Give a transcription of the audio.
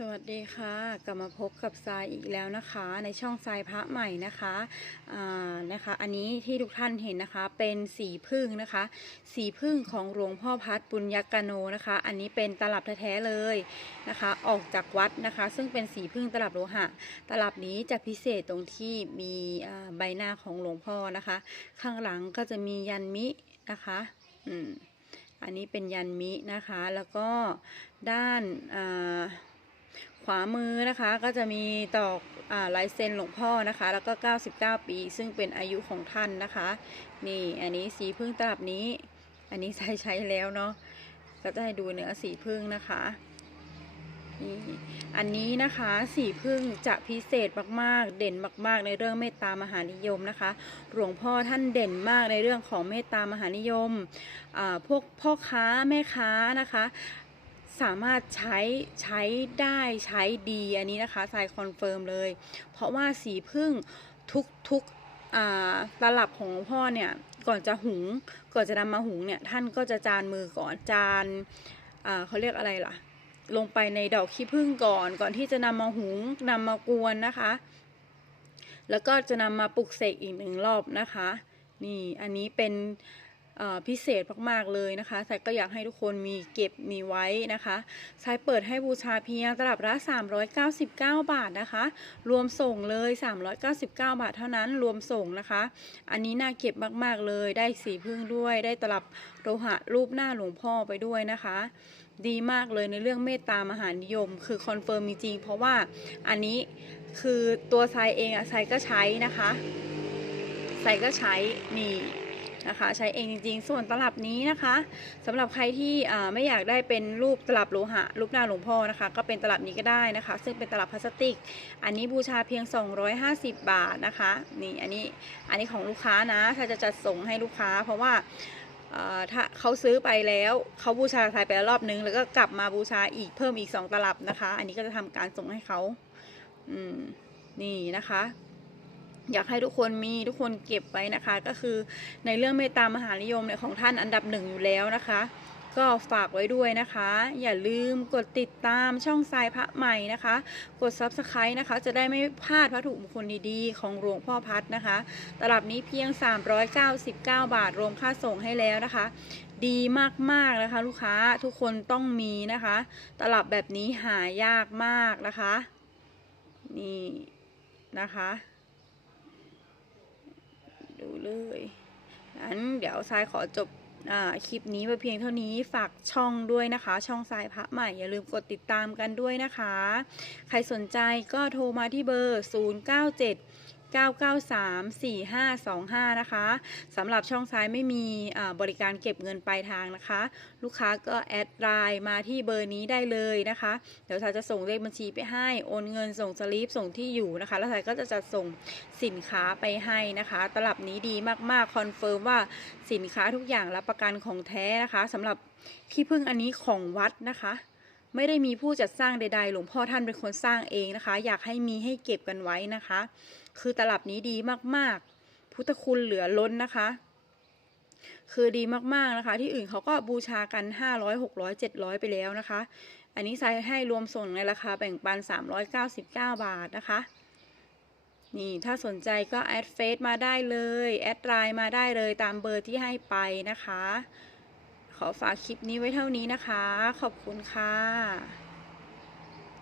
สวัสดีค่ะ กลับมาพบกับทรายอีกแล้วนะคะ ในช่องทรายพระใหม่นะคะอ่านะคะ อันนี้ที่ทุกท่านเห็นนะคะ เป็นสีพึ่งนะคะ สีพึ่งของหลวงพ่อพัดปุญญกโนนะคะ อันนี้เป็นตลับแท้ๆเลยนะคะ ออกจากวัดนะคะ ซึ่งเป็นสีพึ่งตลับโลหะ ตลับนี้จะพิเศษตรงที่มีใบหน้าของหลวงพ่อนะคะ ข้างหลังก็จะมียันมินะคะ อืมอันนี้เป็นยันมินะคะ แล้วก็ด้านอ่า ขวามือนะคะก็จะมีตอกอลายเซ็นหลวงพ่อนะคะ แล้วก็ 99 ปี ซึ่งเป็นอายุของท่านนะคะ นี่อันนี้สีพึ่งตลับนี้ อันนี้ใช้ใช้แล้วเนาะก็จะให้ดูเนื้อสีพึ่งนะคะนี่อันนี้นะคะสีพึ่งจะพิเศษมากๆ เด่นมากๆ ในเรื่องเมตตามหานิยมนะคะ หลวงพ่อท่านเด่นมากในเรื่องของเมตตามหานิยมอ่าพวกพ่อค้าแม่ค้านะคะ สามารถใช้ใช้ได้ใช้ดีอันนี้นะคะทรายคอนเฟิร์มเลย เพราะว่าสีพึ่งทุกทุกตลับของพ่อเนี่ยก่อนจะหุงก่อนจะนำมาหุงเนี่ยท่านก็จะจานมือก่อนจานเขาเรียกอะไรล่ะ ลงไปในดอกขี้ผึ้งก่อน ก่อนที่จะนำมาหุงนำมากวนนะคะ แล้วก็จะนำมาปลุกเสกอีกหนึ่งรอบนะคะ นี่อันนี้เป็น พิเศษมากๆเลยนะคะสายก็อยากให้ทุกคนมีเก็บมีไว้นะคะสายเปิดให้บูชาเพียงตลับละ 399 บาทนะคะ รวมส่งเลย 399 บาทเท่านั้นรวมส่งนะคะ อันนี้น่าเก็บมากๆเลยได้สีพึ่งด้วย ได้ตลับโลหะรูปหน้าหลวงพ่อไปด้วยนะคะ ดีมากเลยในเรื่องเมตตามหานิยม คือคอนเฟิร์มจริงๆเพราะว่าอันนี้คือตัวทรายเองอะทรายก็ใช้นะคะทรายก็ใช้นี่ นะคะ ใช้เองจริงๆ ส่วนตลับนี้นะคะสำหรับใครที่ไม่อยากได้เป็นรูปตลับโลหะรูปหน้าหลวงพ่อนะคะ ก็เป็นตลับนี้ก็ได้นะคะ ซึ่งเป็นตลับพลาสติก อันนี้บูชาเพียง 250 บาทนะคะนี่อันนี้อันนี้ของลูกค้านะถ้าจะจัดส่งให้ลูกค้า เพราะว่าถ้าเขาซื้อไปแล้วเขาบูชาทายไปแล้วรอบนึง แล้วก็กลับมาบูชาอีกเพิ่มอีก 2 ตลับนะคะ อันนี้ก็จะทำการส่งให้เขาอืมนี่นะคะ อยากให้ทุกคนมีทุกคนเก็บไว้นะคะ ก็คือในเรื่องเมตตามหานิยมเนี่ยของท่านอันดับหนึ่งอยู่แล้วนะคะ ก็ฝากไว้ด้วยนะคะ อย่าลืมกดติดตามช่องทรายพระใหม่นะคะ กด Subscribe นะคะ จะได้ไม่พลาดวัตถุมงคลดีๆ ของหลวงพ่อพัดนะคะตลับนี้เพียง 399 บาท รวมค่าส่งให้แล้วนะคะ ดีมากๆนะคะลูกค้าทุกคนต้องมีนะคะ ตลับแบบนี้หายากมากนะคะ นี่นะคะ ดูเลยงั้นเดี๋ยวทรายขอจบอคลิปนี้ไปเพียงเท่านี้ฝากช่องด้วยนะคะ ช่องทรายพระใหม่อย่าลืมกดติดตามกันด้วยนะคะ ใครสนใจก็โทรมาที่เบอร์ 097 993 4525 นะคะสำหรับช่องซ้ายไม่มีบริการเก็บเงินปลายทางนะคะ ลูกค้าก็แอดไลน์มาที่เบอร์นี้ได้เลยนะคะ เดี๋ยวทายจะส่งเลขบัญชีไปให้ โอนเงินส่งสลิปส่งที่อยู่นะคะ แล้วทายก็จะจัดส่งสินค้าไปให้นะคะ ตลับนี้ดีมากๆคอนเฟิร์มว่าสินค้าทุกอย่างรับประกันของแท้นะคะสำหรับขี้พึ่งอันนี้ของวัดนะคะ ไม่ได้มีผู้จัดสร้างใดๆ หลวงพ่อท่านเป็นคนสร้างเองนะคะ อยากให้มีให้เก็บกันไว้นะคะ คือตลับนี้ดีมากๆ พุทธคุณเหลือล้นนะคะ คือดีมากๆนะคะ ที่อื่นเขาก็บูชากัน 500 600 700 ไปแล้วนะคะ อันนี้ใช้ให้รวมส่งในราคาแบ่งปัน 399 บาทนะคะนี่ถ้าสนใจก็แอดเฟซมาได้เลย แอดไลน์มาได้เลยตามเบอร์ที่ให้ไปนะคะ ขอฝากคลิปนี้ไว้เท่านี้นะคะ ขอบคุณค่ะ